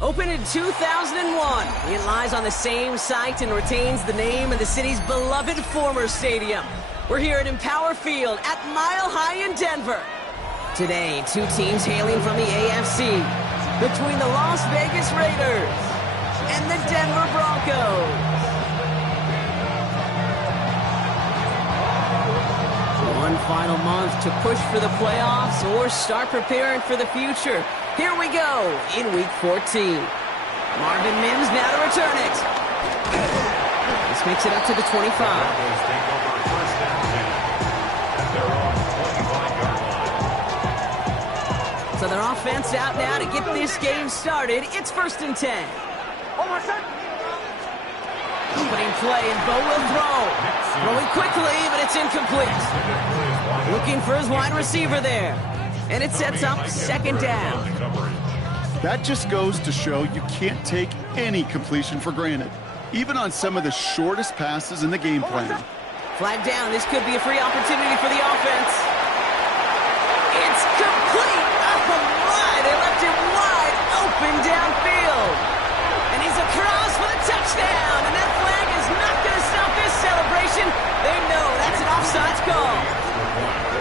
Opened in 2001, it lies on the same site and retains the name of the city's beloved former stadium. We're here at Empower Field at Mile High in Denver. Today, two teams hailing from the AFC, between the Las Vegas Raiders and the Denver Broncos. One final month to push for the playoffs or start preparing for the future. Here we go in Week 14. Marvin Mims now to return it. This makes it up to the 25. So their offense out now to get this game started. It's 1st and 10. Opening play, and Bo will throw. Throwing quickly, but it's incomplete. Looking for his wide receiver there. And it sets up 2nd down. That just goes to show you can't take any completion for granted, even on some of the shortest passes in the game plan. Flag down. This could be a free opportunity for the offense. It's complete. Oh, my. They left him wide open downfield. And he's across for the touchdown. And that flag is not going to stop this celebration. They know that's an offsides call.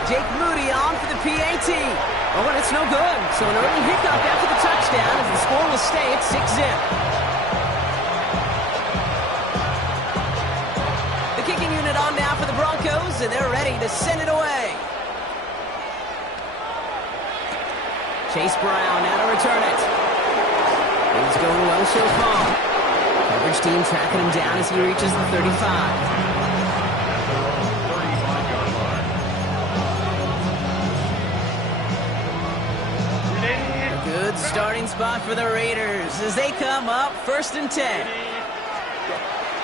Jake Moody on for the PAT. Oh, and it's no good. So an early hiccup after the touchdown as the score will stay at 6-zip. The kicking unit on now for the Broncos, and they're ready to send it away. Chase Brown now to return it. He's going well so far. Coverage team tracking him down as he reaches the 35. Good starting spot for the Raiders as they come up 1st and 10.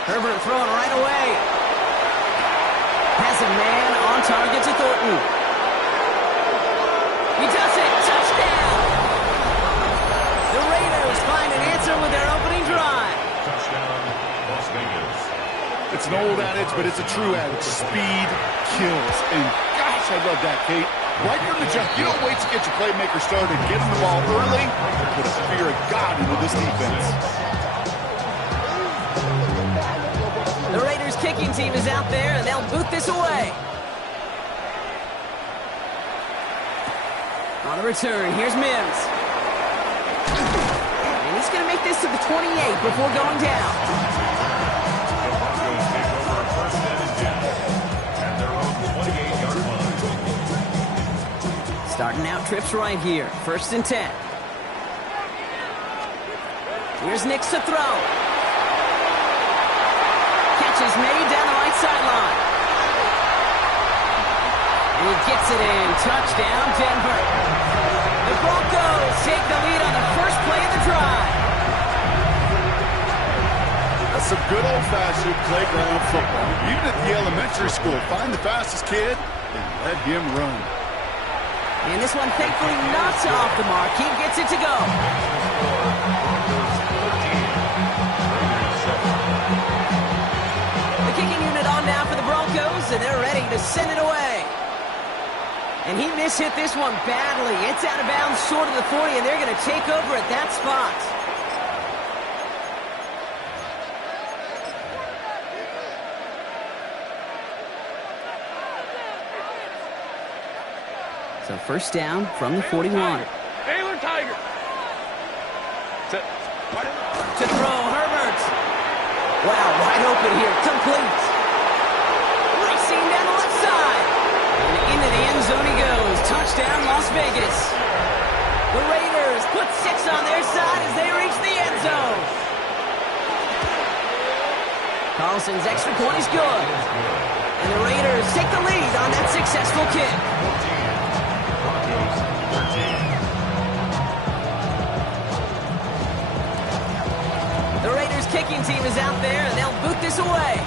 Herbert throwing right away. Has a man on target to Thornton. He does it. Touchdown. The Raiders find an answer with their opening drive. Touchdown, Las Vegas. It's an old adage, but it's a true adage. Speed kills. And gosh, I love that, Kate. Right from the jump, you don't wait to get your playmaker started. Get him the ball early. Put a fear of God into this defense. The Raiders kicking team is out there, and they'll boot this away. On the return, here's Mims. And he's going to make this to the 28 before going down. The Broncos take over 1st and 10 at their own 28-yard line. Starting out trips right here. 1st and 10. Here's Nix to throw. Catch is made down the right sideline. And he gets it in. Touchdown, Denver. The Broncos take the lead on the first play of the drive. That's some good old-fashioned playground football. Even at the elementary school, find the fastest kid and let him run. And this one thankfully not off the mark. He gets it to go. The kicking unit on now for the Broncos, and they're ready to send it away. And he mishit this one badly. It's out of bounds short of the 40, and they're going to take over at that spot. So 1st down from the 41. Baylor Tiger. To throw, Herbert. Wow, wide open here, complete. Racing down the left side. And into the end zone he goes. Touchdown, Las Vegas. The Raiders put 6 on their side as they reach the end zone. Carlson's extra point is good. And the Raiders take the lead on that successful kick. kicking team is out there, and they'll boot this away.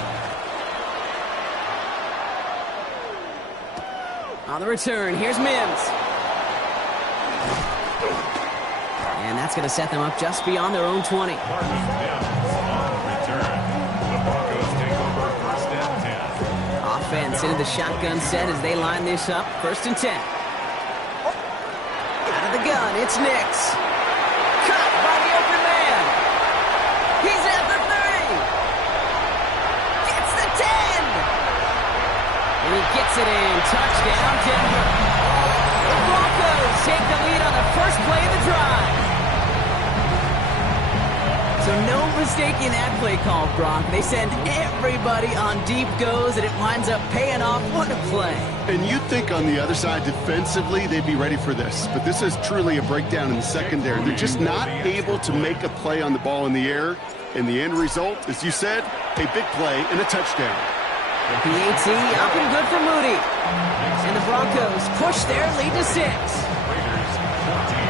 On the return, here's Mims. And that's going to set them up just beyond their own 20. Marcus Mims on the return. The Broncos take over first and 10. Offense into the shotgun set as they line this up. First and 10. Out of the gun, it's Nix. Cut by the open man. He's at the 30. Gets the 10. And he gets it in. Touchdown, Denver. The Broncos take the lead on the first play of the drive. So no mistaking that play call, Brock. They send everybody on deep goes, and it winds up paying off. What a play. And you'd think on the other side, defensively, they'd be ready for this. But this is truly a breakdown in the secondary. They're just not able to make a play on the ball in the air. And the end result, as you said, a big play and a touchdown. PAT up and good for Moody. And the Broncos push their lead to 6. Raiders 14.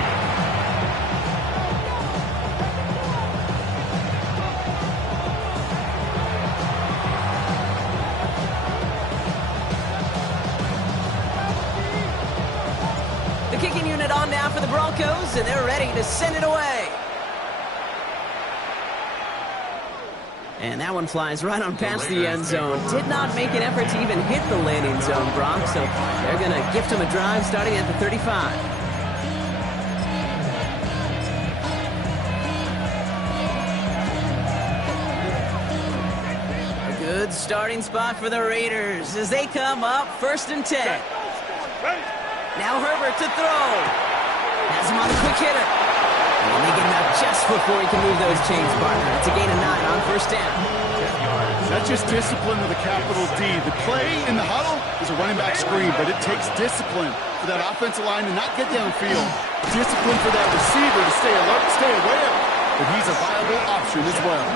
The kicking unit on now for the Broncos, and they're ready to send it away. And that one flies right on past the end zone. Did not make an effort to even hit the landing zone, Brock, so they're going to gift him a drive starting at the 35. A good starting spot for the Raiders as they come up first and 10. Now Herbert to throw. Has him on the quick hitter. And they get him out just before he can move those chains, partner. It's a gain of 9 on first down. That's just discipline with a capital D. The play in the huddle is a running back screen, but it takes discipline for that offensive line to not get downfield. Discipline for that receiver to stay alert, stay aware. But he's a viable option as well.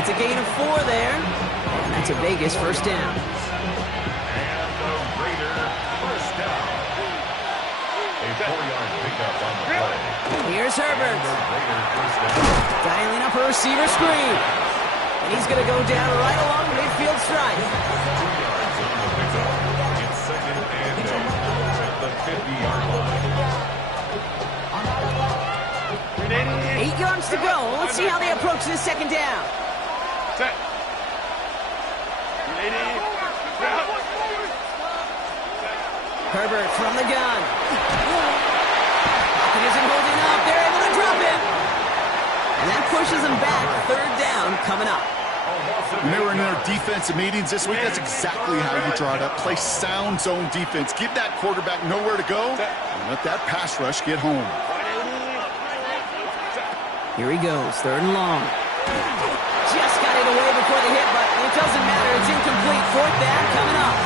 It's a gain of 4 there. And that's a Vegas first down. And the Raider first down. A 4-yard pickup on the play. Here's Herbert. Raider first down. Dialing up a receiver screen. And he's going to go down right along the midfield stripe. 2 yards on the pickup. It's second and 8 at the 50-yard line. 8 yards to go. Let's see how they approach this second down. Herbert from the gun. Pocket isn't holding up. They're able to drop it. And that pushes them back. Third down coming up. When they were in their defensive meetings this week, that's exactly how you draw it up. Play sound zone defense. Give that quarterback nowhere to go and let that pass rush get home. Here he goes. Third and long. Just got it away before the hit, but it doesn't matter. It's incomplete. Fourth down coming up.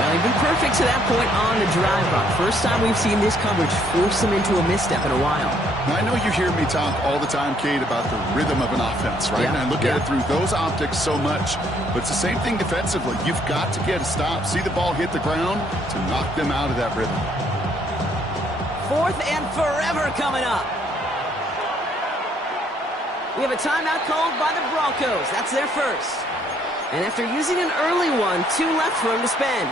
Well, he's been perfect to that point on the drive, Brock. First time we've seen this coverage force him into a misstep in a while. Now, I know you hear me talk all the time, Kate, about the rhythm of an offense, right? Yeah, And I look at it through those optics so much. But it's the same thing defensively. You've got to get a stop, see the ball hit the ground to knock them out of that rhythm. Fourth and forever coming up. We have a timeout called by the Broncos. That's their first. And after using an early one, 2 left for him to spend.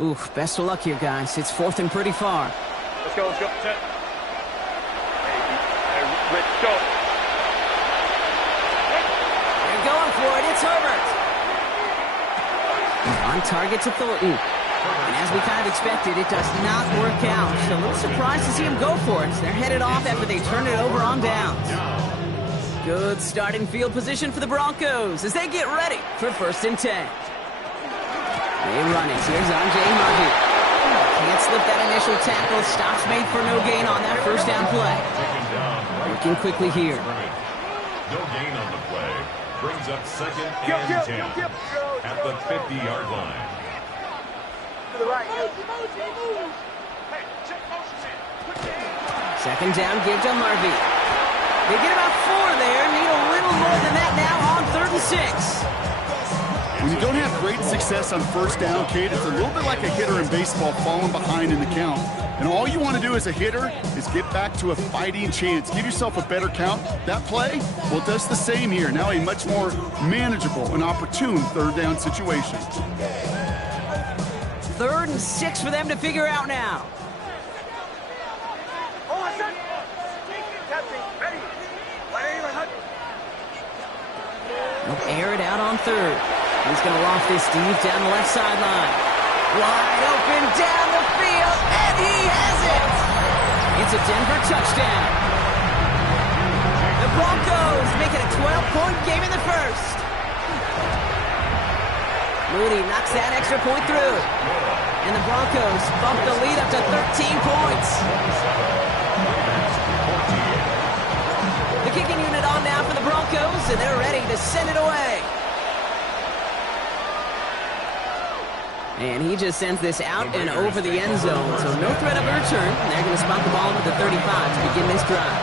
Oof, best of luck here, guys. It's fourth and pretty far. Let's go, let's go. Set. Hey, Rich, go. They're going for it. It's Herbert. On target to Thornton. And as we kind of expected, it does not work out. So a little surprised to see him go for it. They're headed off after they turn it over on downs. Good starting field position for the Broncos as they get ready for first and 10. They run it. Here's Ajay Mahi. Can't slip that initial tackle. Stops made for no gain on that first down play. Working quickly here. No gain on the play. Brings up second and 10 at the 50-yard line. To the right. Second down, give to Harvey. They get about 4 there. Need a little more than that now on third and 6. When you don't have great success on first down, Kate, it's a little bit like a hitter in baseball falling behind in the count. And all you want to do as a hitter is get back to a fighting chance. Give yourself a better count. That play, well, it does the same here. Now a much more manageable and opportune third down situation. 3rd and 6 for them to figure out now. They'll air it out on 3rd. He's going to loft this deep down the left sideline. Wide open down the field, and he has it! It's a Denver touchdown. The Broncos make it a 12-point game in the first. Moody knocks that extra point through. And the Broncos bump the lead up to 13 points. The kicking unit on now for the Broncos, and they're ready to send it away. And he just sends this out and over the end zone, so no threat of a return. And they're going to spot the ball at the 35 to begin this drive.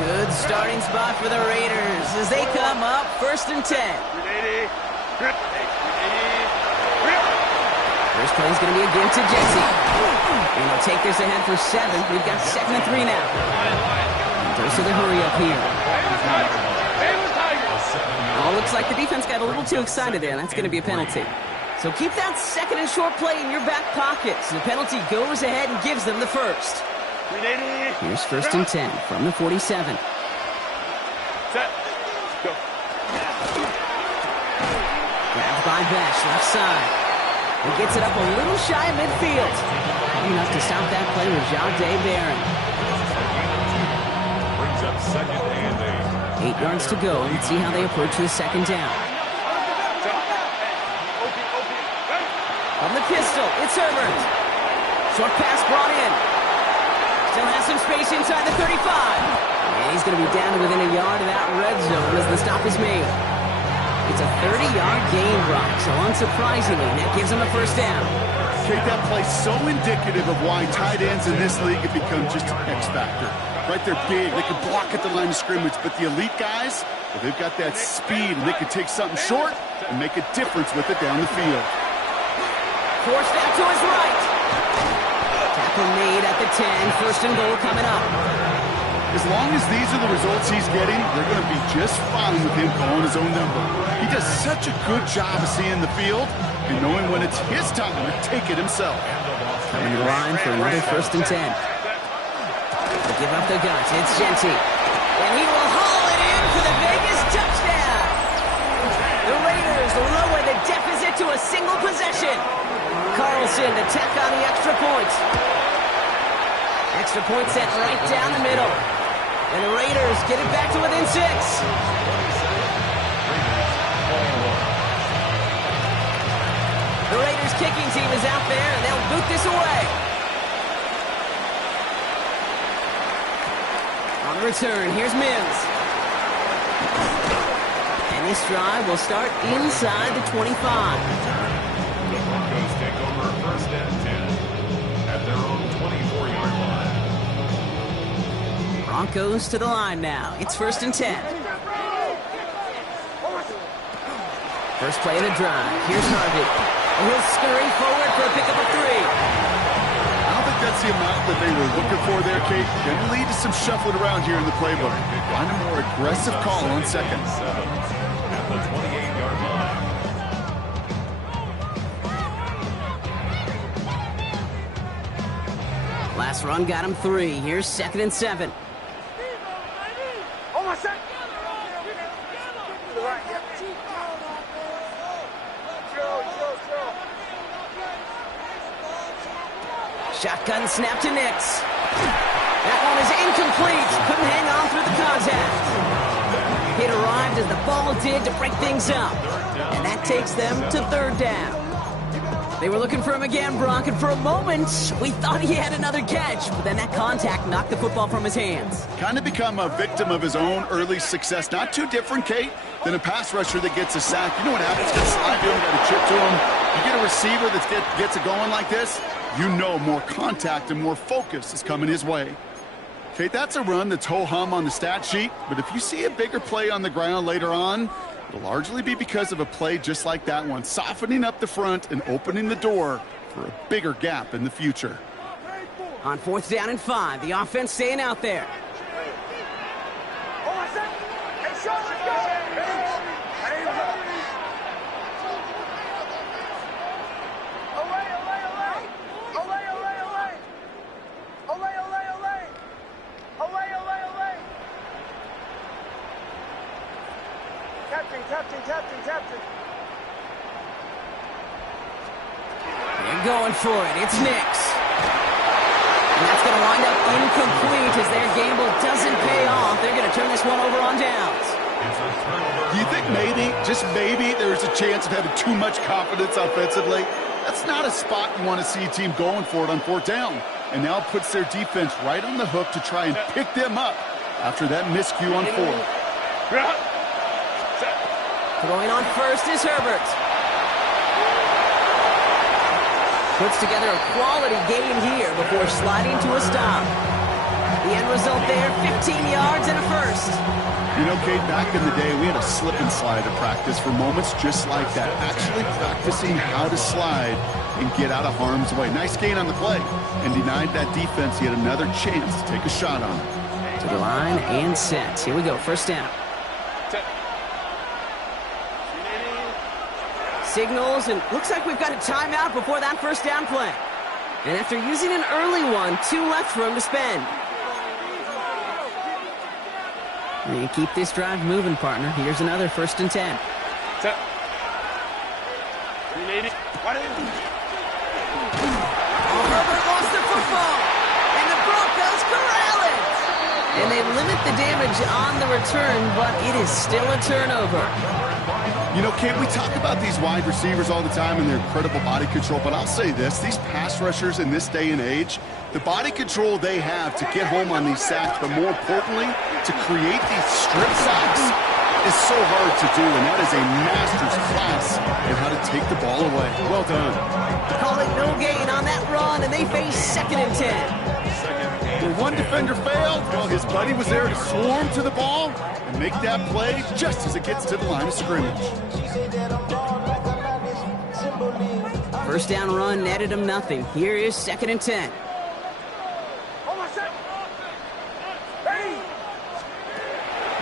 Good starting spot for the Raiders as they come up 1st and 10. First play is going to be again to Jesse. And they'll take this ahead for 7. We've got 2nd and 3 now. Goes to the hurry up here. Oh, looks like the defense got a little too excited there. That's going to be a penalty. So keep that 2nd and short play in your back pocket. So the penalty goes ahead and gives them the first. Here's 1st and 10 from the 47. Set. Go. Grabbed by Bash, left side. He gets it up a little shy of midfield. Enough to stop that play with Jahdae Barron. Brings up 2nd and 8. 8 yards to go. Let's see how they approach the 2nd down. From the pistol, it's Herbert. Short pass brought in. Still has some space inside the 35. And he's going to be down to within a yard of that red zone as the stop is made. It's a 30-yard gain, Brock, so unsurprisingly, that gives him a first down. Kate, that play so indicative of why tight ends in this league have become just an X factor. Right, they're big, they can block at the line of scrimmage, but the elite guys, well, they've got that speed, and they can take something short and make a difference with it down the field. Forced out to his right. Tackle made at the 10, 1st and goal coming up. As long as these are the results he's getting, they're going to be just fine with him calling his own number. He does such a good job of seeing the field and knowing when it's his time to take it himself. Coming to the line for another 1st and 10. They give up the guts. It's Genty. And he will haul it in for the Vegas touchdown. The Raiders lower the deficit to a single possession. Carlson to tack on the extra point. Extra point set right down the middle. And the Raiders get it back to within 6. The Raiders kicking team is out there, and they'll boot this away. On return, here's Mims. And this drive will start inside the 25. The Broncos take over 1st and 10 at their own 24-yard line. Broncos to the line now. It's 1st and 10. First play of the drive. Here's Harvey. And he'll scurry forward for a pickup of 3. I don't think that's the amount that they were looking for there, Kate. Going to lead to some shuffling around here in the playbook. Find a more aggressive call on 2nd. At the 28-yard line. Last run got him 3. Here's 2nd and 7. Shotgun snap to Nix. That one is incomplete. Couldn't hang on through the contact. It arrived as the ball did to break things up. And that takes them to 3rd down. They were looking for him again, Brock, and for a moment, we thought he had another catch. But then that contact knocked the football from his hands. Kind of become a victim of his own early success. Not too different, Kate, than a pass rusher that gets a sack. You know what happens? Get a slide to him, got a chip to him. You get a receiver that gets it going like this, you know more contact and more focus is coming his way. Okay, that's a run that's ho-hum on the stat sheet, but if you see a bigger play on the ground later on, it'll largely be because of a play just like that one, softening up the front and opening the door for a bigger gap in the future. On 4th down and 5, the offense staying out there. Captain. They're going for it. It's Nix. And that's going to wind up incomplete as their gamble doesn't pay off. They're going to turn this one over on downs. Do you think maybe, just maybe, there's a chance of having too much confidence offensively? That's not a spot you want to see a team going for it on 4th down. And now it puts their defense right on the hook to try and pick them up after that miscue on 4th. Throwing on first is Herbert. Puts together a quality gain here before sliding to a stop. The end result there, 15 yards and a first. You know, Kate, back in the day, we had a slip and slide at practice for moments just like that. Actually practicing how to slide and get out of harm's way. Nice gain on the play. And denied that defense yet another chance to take a shot on it. To the line and set. Here we go, 1st down. Signals, and looks like we've got a timeout before that 1st down play. And after using an early one, 2 left for him to spend. And keep this drive moving, partner. Here's another 1st and 10. Herbert lost the football, and the Broncos corral it. And they limit the damage on the return, but it is still a turnover. You know, Kate, we talk about these wide receivers all the time and their incredible body control, but I'll say this, these pass rushers in this day and age, the body control they have to get home on these sacks, but more importantly, to create these strip sacks is so hard to do, and that is a master's class in how to take the ball away. Well done. Call it no gain on that run, and they face 2nd and 10. When one defender failed, well, his buddy was there to swarm to the ball and make that play just as it gets to the line of scrimmage. 1st down run netted him nothing. Here is 2nd and 10.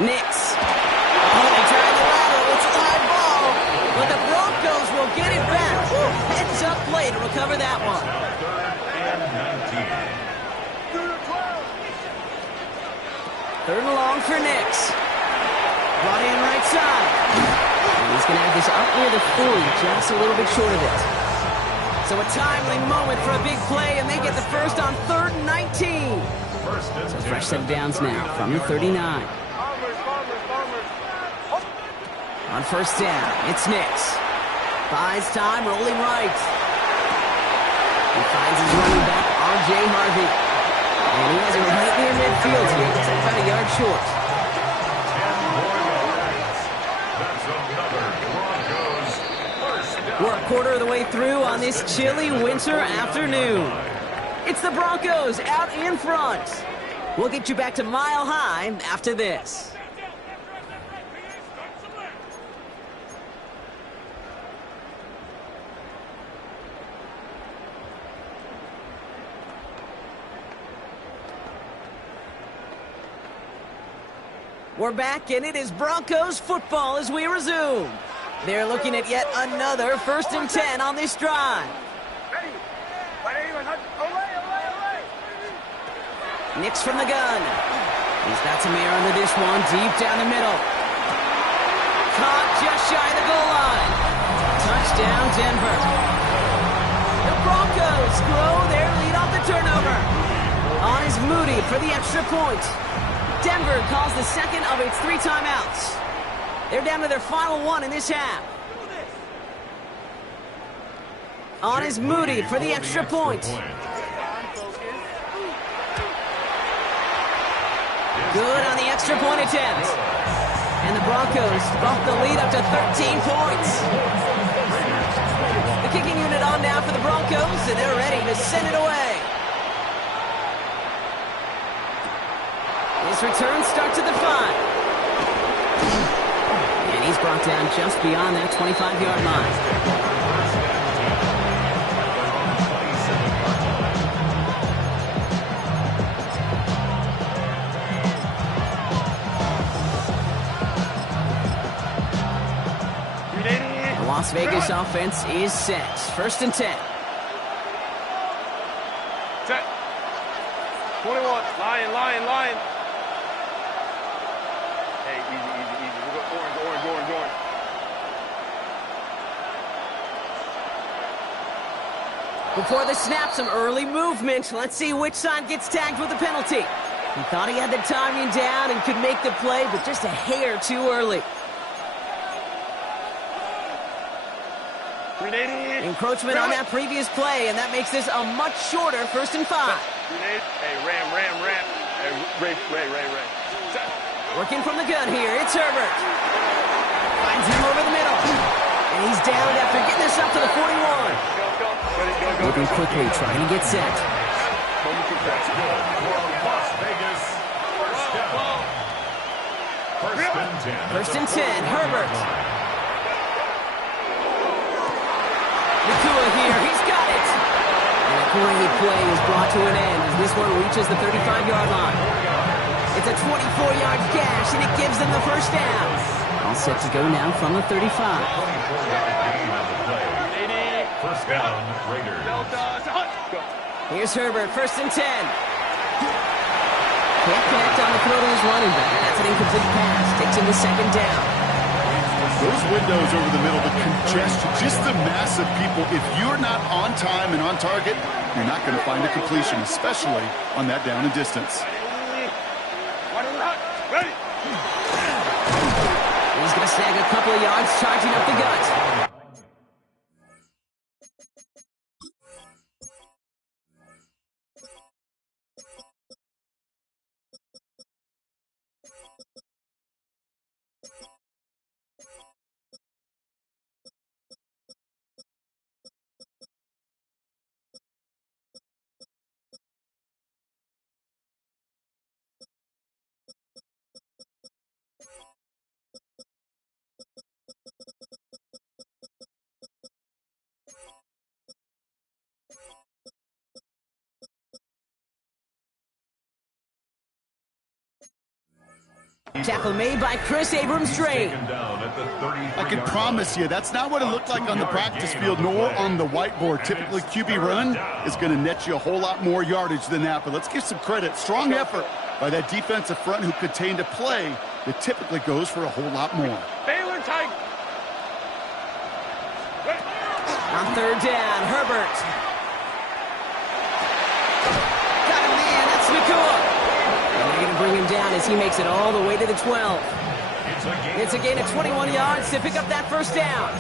Nix. Oh, they tried the lateral. It's a live ball. But the Broncos will get it back. Heads up play to recover that one. 3rd and long for Nix. Brought in right side. And he's going to have this up near the 40, just a little bit short of it. So a timely moment for a big play, and they get the first on 3rd and 19. So fresh set of downs now from the 39. On 1st down, it's Nix. Buys time, rolling right. He finds his running back, R.J. Harvey. And he has it right near midfield here. It's about a yard short. We're a quarter of the way through on this chilly winter afternoon. It's the Broncos out in front. We'll get you back to Mile High after this. We're back, and it is Broncos football as we resume. They're looking at yet another 1st and 10 on this drive. Nix from the gun. He's got some air under this one, deep down the middle. Caught just shy of the goal line. Touchdown, Denver. The Broncos grow their lead off the turnover. On is Moody for the extra point. Denver calls the 2nd of its 3 timeouts. They're down to their final 1 in this half. On is Moody for the extra point. Good on the extra point attempt. And the Broncos bump the lead up to 13 points. The kicking unit on now for the Broncos, and they're ready to to send it away. His return starts at the 5. And he's brought down just beyond that 25-yard line. Las Vegas offense is set. 1st and 10. Set. 21. Lion. Hey, easy. We're going orange. Before the snap, some early movement. Let's see which side gets tagged with a penalty. He thought he had the timing down and could make the play, but just a hair too early. Encroachment on that previous play, and that makes this a much shorter 1st and 5. Hey, ram. Hey, Ray. Set. Working from the gun here, it's Herbert. Finds him over the middle. And he's down after getting this up to the 41. Go. Moving quickly, trying to get set. That's good for Las Vegas. First down. 1st and 10, Herbert. Nakua here, he's got it. And a great play is brought to an end as this one reaches the 35-yard line. It's a 24-yard gash, and it gives them the 1st down. All set to go now from the 35. 1st down, Raiders. Here's Herbert, 1st and 10. Can't connect on the throw to his running back. That's an incomplete pass. Takes him to 2nd down. Those windows over the middle, the congestion, just the mass of people. If you're not on time and on target, you're not going to find a completion, especially on that down and distance. Ready. He's going to snag a couple of yards, charging up the gut. Tackle made by Chris Abrams-Draine. I can promise you, that's not what it looked like on the practice field, nor on the whiteboard. Typically, QB run is going to net you a whole lot more yardage than that. But let's give some credit. Strong effort by that defensive front who contained a play that typically goes for a whole lot more. Baylor tight. On 3rd down, Herbert. Got him, man. That's Nakua. They're going to bring him down as he makes it all the way to the 12. It's a gain of 21 yards to pick up that 1st down.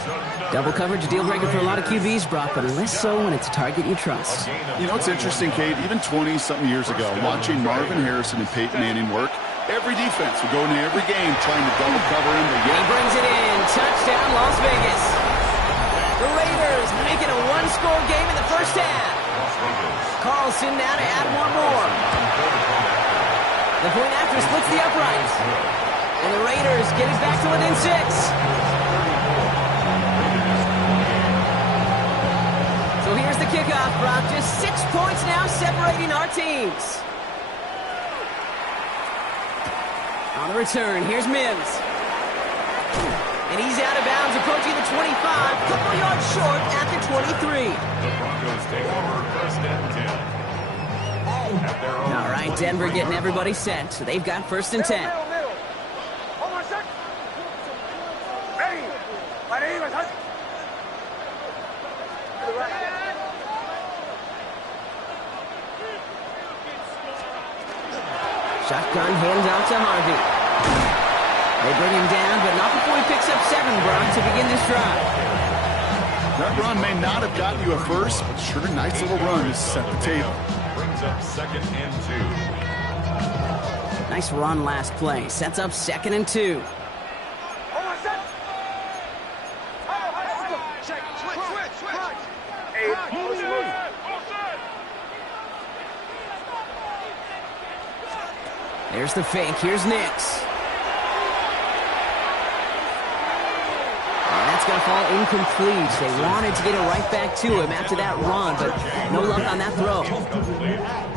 Double coverage, a deal breaker for a lot of QBs, Brock, but less so when it's a target you trust. You know, it's interesting, Kate, even 20-something years ago, watching Marvin Harrison and Peyton Manning work, every defense would go into every game trying to double cover him. But he brings it in. Touchdown, Las Vegas. The Raiders make it a one-score game in the 1st half. Carlson now to add one more. The point after splits the uprights. And the Raiders get it back to within 6. So here's the kickoff, Brock. Just 6 points now separating our teams. On the return, here's Mims. And he's out of bounds, approaching the 25. Couple yards short at the 23. The Broncos take over 1st and 10. All right, Denver getting everybody set. So they've got 1st and 10. Hold on a sec. Ready. Shotgun handout to Harvey. They bring him down, but not before he picks up 7, Brock, to begin this drive. that run may not have gotten you a first, but sure, nice little run to set the table. Brings up 2nd and 2. Nice run last play. Sets up 2nd and 2. There's the fake. Here's Nix. And that's going to fall incomplete. They wanted to get it right back to him after that run, but no luck on that throw.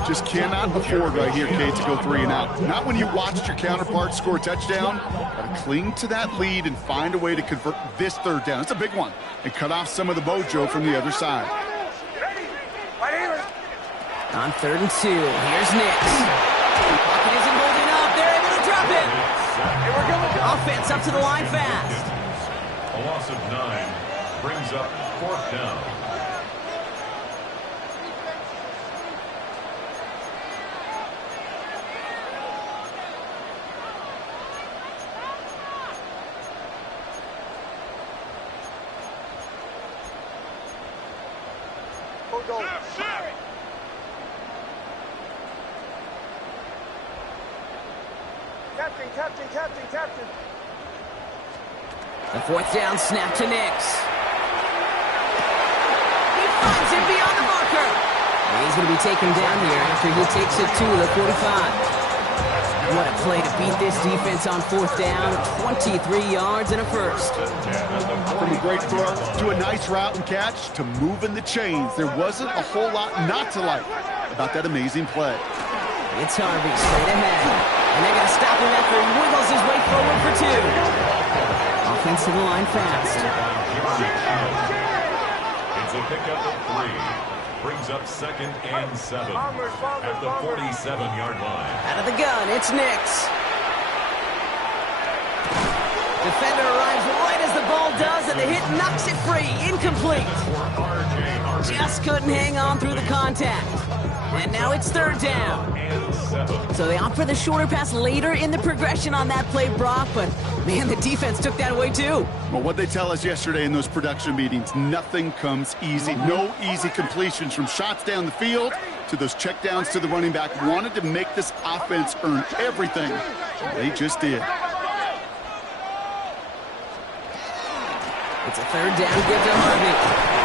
Just cannot afford right here, Kate, to go 3 and out. Not when you watched your counterpart score a touchdown. Got to cling to that lead and find a way to convert this 3rd down. It's a big one. And cut off some of the mojo from the other side. On 3rd and 2, here's Nix. Pocket isn't holding up. They're able to drop it. Offense up to the line fast. A loss of 9 brings up 4th down. Captain. The 4th down snap to Nix. He finds it beyond the marker. And he's going to be taken down here after he takes it to the 45. What a play to beat this defense on 4th down. 23 yards and a first. From a great throw to a nice route and catch to moving the chains. There wasn't a whole lot not to like about that amazing play. It's Harvey straight ahead. And they're going to stop him after he wiggles his way forward for 2. Offense to the line fast. It's a pickup of 3. Brings up 2nd and 7 at the 47-yard line. Out of the gun, it's Nix. Defender arrives right as the ball does, and the hit knocks it free. Incomplete. Just couldn't hang on through the contact. And now it's 3rd down. So they opt for the shorter pass later in the progression on that play, Brock, but man, the defense took that away too. Well, what they tell us yesterday in those production meetings, nothing comes easy. No easy completions from shots down the field to those checkdowns to the running back. Wanted to make this offense earn everything. They just did. It's a 3rd down give to Harvey.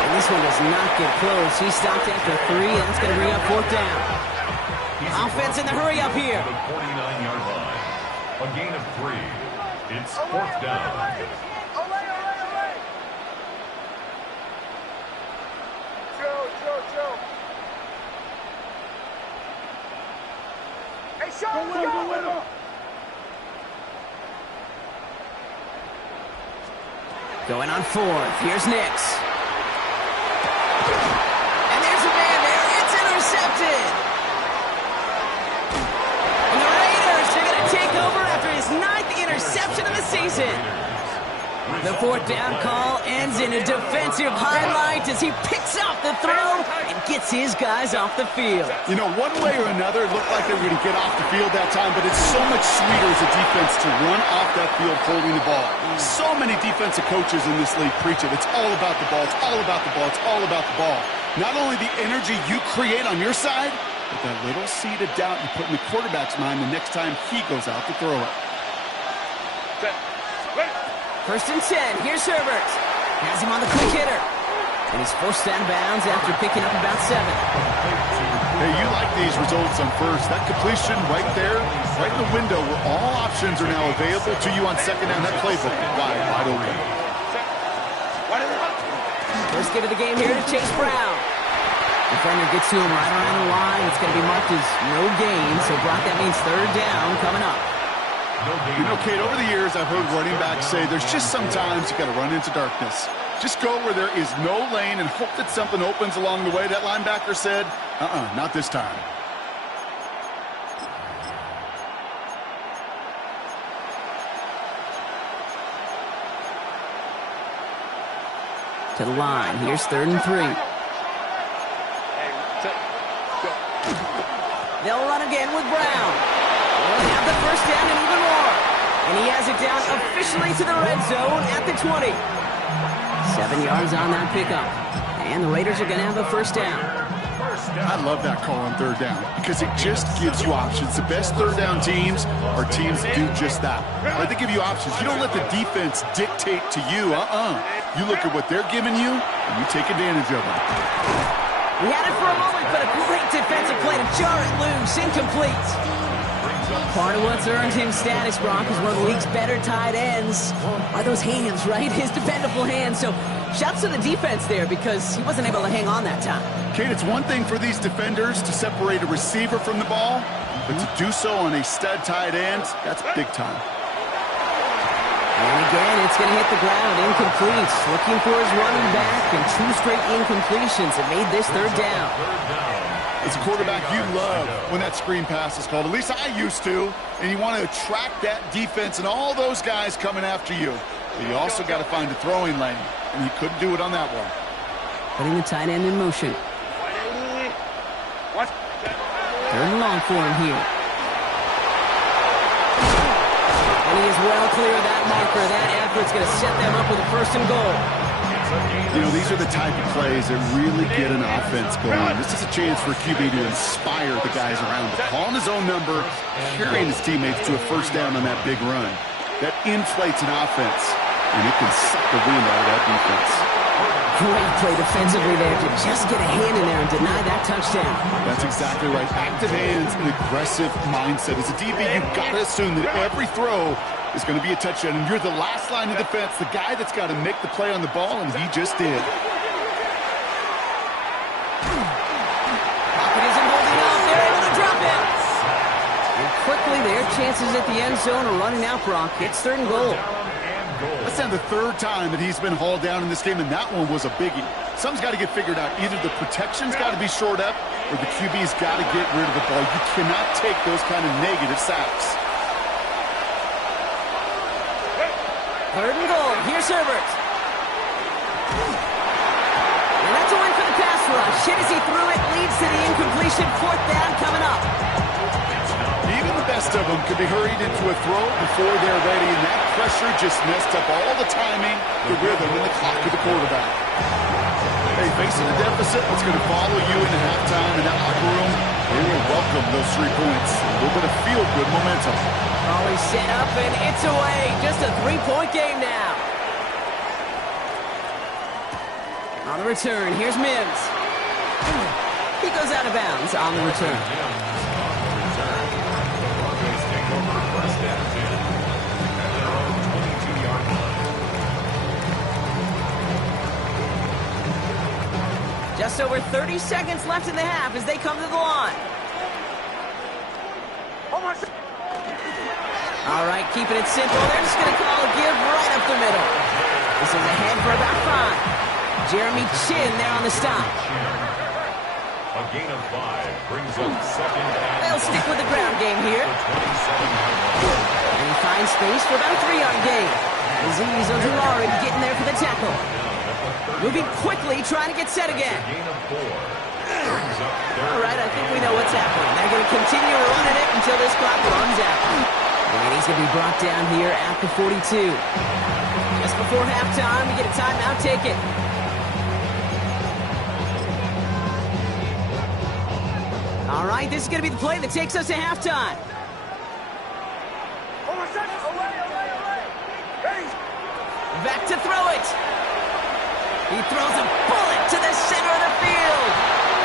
And this one does not get close. He stopped after 3, and that's going to bring up 4th down. Offense in the hurry up here. The 49-yard line. A gain of 3. It's 4th down. Joe. Hey, show. Going on 4th. Here's Nix. And there's a man there. It's intercepted. And the Raiders are going to take over after his 9th interception of the season. The 4th down call ends in a defensive highlight as he picks off the throw and gets his guys off the field. You know, one way or another, it looked like they were going to get off the field that time, but it's so much sweeter as a defense to run off that field holding the ball. So many defensive coaches in this league preach it. It's all about the ball. It's all about the ball. It's all about the ball. Not only the energy you create on your side, but that little seed of doubt you put in the quarterback's mind the next time he goes out to throw it. 1st and 10. Here's Herbert. Has him on the quick hitter. And he's forced out of bounds after picking up about 7. Hey, you like these results on 1st. That completion right there, right in the window where all options are now available to you on 2nd down. That playbook wide open. First give of the game here to Chase Brown. Defender gets to him right around the line. It's going to be marked as no gain. So, Brock, that means 3rd down coming up. You know, Kate, over the years, I've heard running backs say there's just sometimes you got to run into darkness. Just go where there is no lane and hope that something opens along the way. That linebacker said, not this time. To the line. Here's 3rd and 3. They'll run again with Brown. They'll have the 1st down and even more. And he has it down officially to the red zone at the 20. 7 yards on that pickup. And the Raiders are going to have a 1st down. I love that call on 3rd down because it just gives you options. The best 3rd down teams are teams that do just that. Right? They give you options. You don't let the defense dictate to you. You look at what they're giving you, and you take advantage of it. We had it for a moment, but a great defensive play to jar it loose. Incomplete. Part of what's earned him status, Brock, is one of the league's better tight ends are those hands, right? His dependable hands. So shouts to the defense there because he wasn't able to hang on that time. Kate, it's one thing for these defenders to separate a receiver from the ball, but to do so on a stud tight end, that's big time. And again, it's going to hit the ground, incomplete. Looking for his running back, and 2 straight incompletions have made this third down. As a quarterback, you love when that screen pass is called. At least I used to. And you want to attract that defense and all those guys coming after you. But you also got to find a throwing lane. And he couldn't do it on that one. Putting the tight end in motion. Third and long for him here. And he is well clear of that marker. That effort's going to set them up with a 1st and goal. You know, these are the type of plays that really get an offense going. This is a chance for QB to inspire the guys around him. Calling his own number, carrying his teammates to a 1st down on that big run. That inflates an offense, and it can suck the wind out of that defense. Great play defensively there to just get a hand in there and deny that touchdown. That's exactly right. Active hands and aggressive mindset. As a DB, you've got to assume that every throw is going to be a touchdown, and you're the last line of defense, the guy that's got to make the play on the ball, and he just did. Pocket isn't holding up. They're able to drop it. And quickly, their chances at the end zone are running out, Brock. It's 3rd and goal. That's now the 3rd time that he's been hauled down in this game, and that one was a biggie. Something's got to get figured out. Either the protection's got to be shored up, or the QB's got to get rid of the ball. You cannot take those kind of negative sacks. 3rd and goal. Here's Herbert. And that's a win for the pass rush. Hit as he threw it, leads to the incompletion. 4th down coming up. Even the best of them could be hurried into a throw before they're ready, and that pressure just messed up all the timing, the rhythm, and the clock of the quarterback. Hey, facing a deficit, it's going to follow you into halftime, and that locker room, they will welcome those 3 points. A little bit of feel-good momentum. Always set up, and it's away. Just a 3-point game now. On the return, here's Mims. He goes out of bounds on the return. Just over 30 seconds left in the half as they come to the line. All right, keeping it simple. They're just going to call a give right up the middle. This is ahead for about 5. Jeremy Chin there on the stop. A gain of 5 brings up 2nd and They'll stick with the ground game here. And he finds space for about a 3-yard gain. Azeez Ojulari getting there for the tackle. Moving quickly, trying to get set again. gain of 4. All right, I think we know what's happening. They're going to continue running it until this clock runs out. And he's going to be brought down here at the 42. Just before halftime, we get a timeout taken. All right, this is going to be the play that takes us to halftime. Back to throw it. He throws a bullet to the center of the field.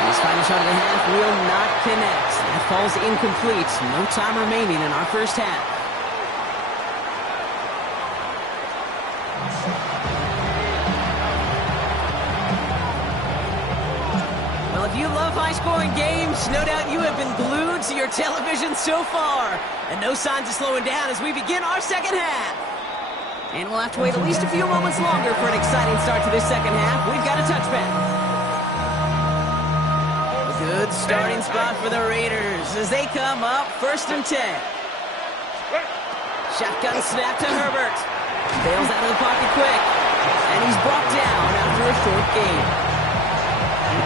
And his final shot of the half will not connect. That falls incomplete. No time remaining in our first half. Well, if you love high-scoring games, no doubt you have been glued to your television so far. And no signs of slowing down as we begin our second half. And we'll have to wait at least a few moments longer for an exciting start to this second half. We've got a touchback. A good starting spot for the Raiders as they come up 1st and 10. Shotgun snap to Herbert. Bails out of the pocket quick. And he's brought down after a short gain.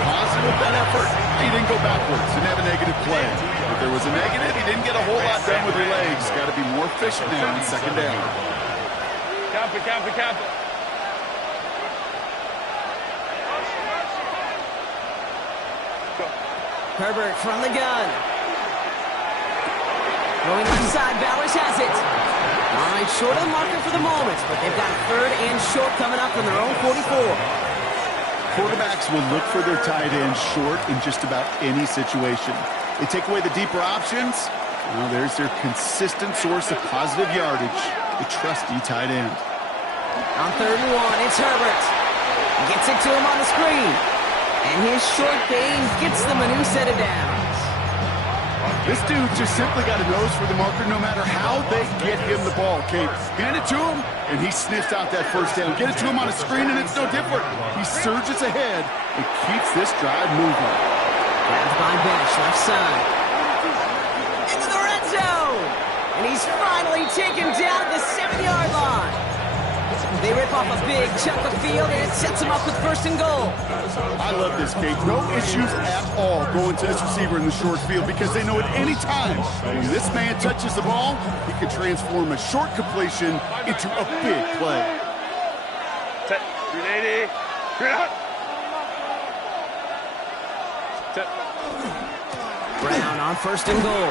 Positive with that effort. He didn't go backwards. Didn't have a negative play. If there was a negative, he didn't get a whole lot done with the legs. Got to be more efficient now on 2nd down. Camp it. Herbert from the gun. Going left side, Bowers has it. All right, short of the marker for the moment, but they've got 3rd and short coming up from their own 44. Quarterbacks will look for their tight end short in just about any situation. They take away the deeper options, Well, there's their consistent source of positive yardage, the trusty tight end. On 3rd and 1, it's Herbert. Gets it to him on the screen. And his short gain gets them a new set of downs. This dude just simply got a nose for the marker no matter how they get him the ball, Kate. Hand it to him, and he sniffs out that first down. Get it to him on a screen, and it's no different. He surges ahead and keeps this drive moving. Grabbed by Bench, left side. Into the red zone! And he's finally taken down at the 7-yard line. They rip off a big chunk of field, and it sets him up with 1st and goal. I love this, Kate. No issues at all going to this receiver in the short field because they know at any time when this man touches the ball, he can transform a short completion into a big play. 380. Brown on 1st and goal.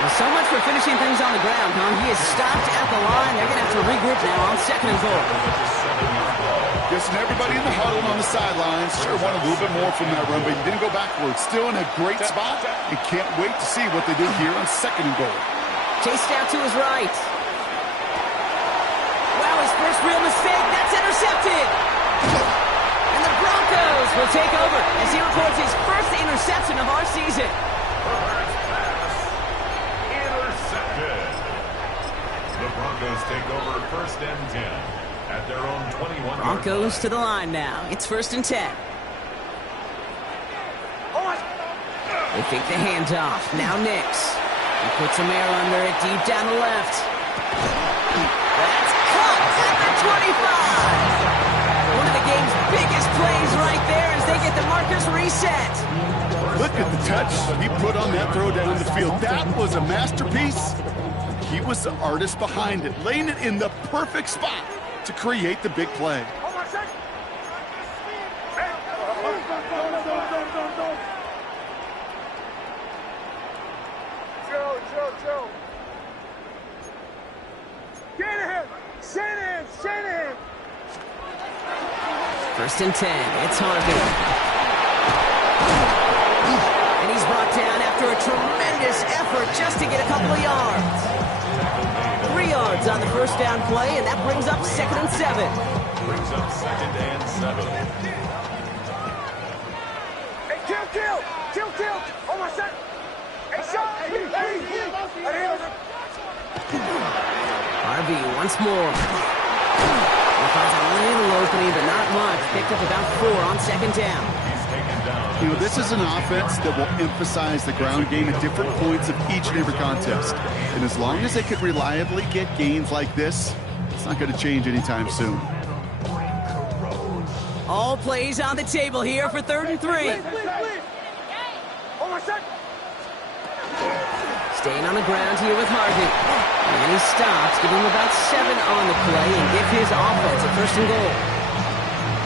Well, so much for finishing things on the ground, huh? He is stopped at the line. They're going to have to regroup now on 2nd and goal. Listen, everybody in the huddle on the sidelines sure want a little bit more from that run, but he didn't go backwards. Still in a great spot and can't wait to see what they do here on 2nd and goal. Chased out to his right. Wow, his first real mistake. That's intercepted. And the Broncos will take over as he records his first interception of our season. The Broncos take over 1st and 10 at their own 21. Broncos to the line now. It's 1st and 10. They take the hands off. Now Nix. He puts a man under it deep down the left. That's caught at the 25. One of the game's biggest plays right there as they get the markers reset. Look at the touch he put on that throw down the field. That was a masterpiece. He was the artist behind it, laying it in the perfect spot to create the big play. Joe. Shanahan. 1st and 10. It's Harvey. And he's brought down after a tremendous effort just to get a couple of yards. 3 yards on the first down play, and that brings up 2nd and 7. Brings up 2nd and 7. Hey, kill. On my side. Hey, shot. Harvey once more. He finds a little opening, but not much. Picked up about 4 on 2nd down. He's taken down. You know, this is an offense that will emphasize the ground game at different points of each and every contest. And as long as they can reliably get gains like this, it's not going to change anytime soon. All plays on the table here for 3rd and 3. Staying on the ground here with Harvey. And he stops, give him about 7 on the play, and give his offense a 1st and goal.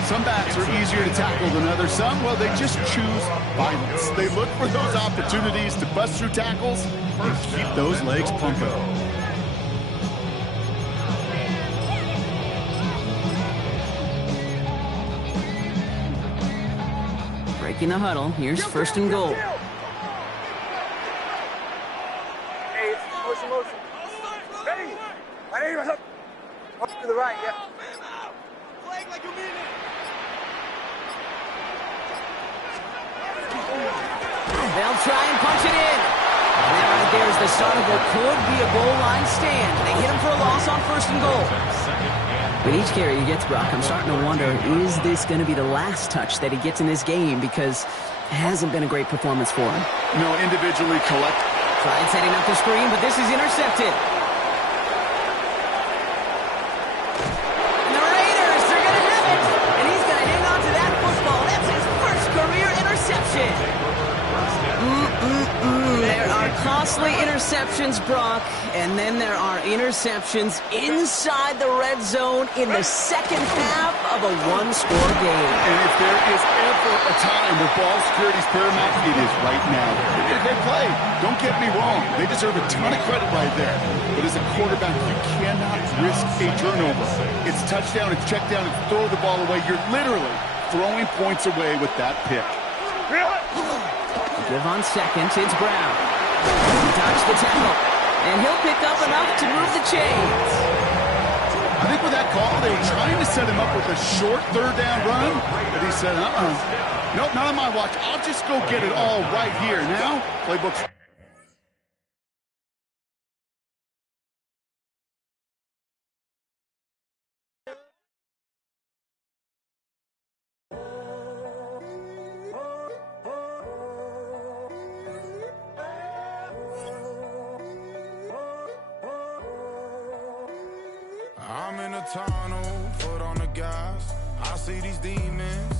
Some backs are easier to tackle than others. Some, well, they just choose violence. They look for those opportunities to bust through tackles and keep those legs pumping. Breaking the huddle. Here's 1st and goal. Hey, it's motion. Ready? To the right, yeah. They'll try and punch it in. And that right there is the start of what could be a goal line stand. They hit him for a loss on 1st and goal. With each carry he gets, Brock, I'm starting to wonder, is this going to be the last touch that he gets in this game? Because it hasn't been a great performance for him. No, individually collect. Tried setting up the screen, but this is intercepted. And the Raiders, they're going to have it. And he's going to hang on to that football. That's his first career interception. There are costly interceptions, Brock, and then there are interceptions inside the red zone in the second half of a one-score game. And if there is ever a time where ball security is paramount, it is right now. They did a great play. Don't get me wrong. They deserve a ton of credit right there. But as a quarterback, you cannot risk a turnover. It's touchdown, it's check down, it's throw the ball away. You're literally throwing points away with that pick. Give on second, it's Brown. He dodged the tackle, and he'll pick up enough to move the chains. I think with that call, they were trying to set him up with a short third down run, but he said, nope, not on my watch. I'll just go get it all right here. Now, playbook's... I'm in a tunnel, foot on the gas. I see these demons.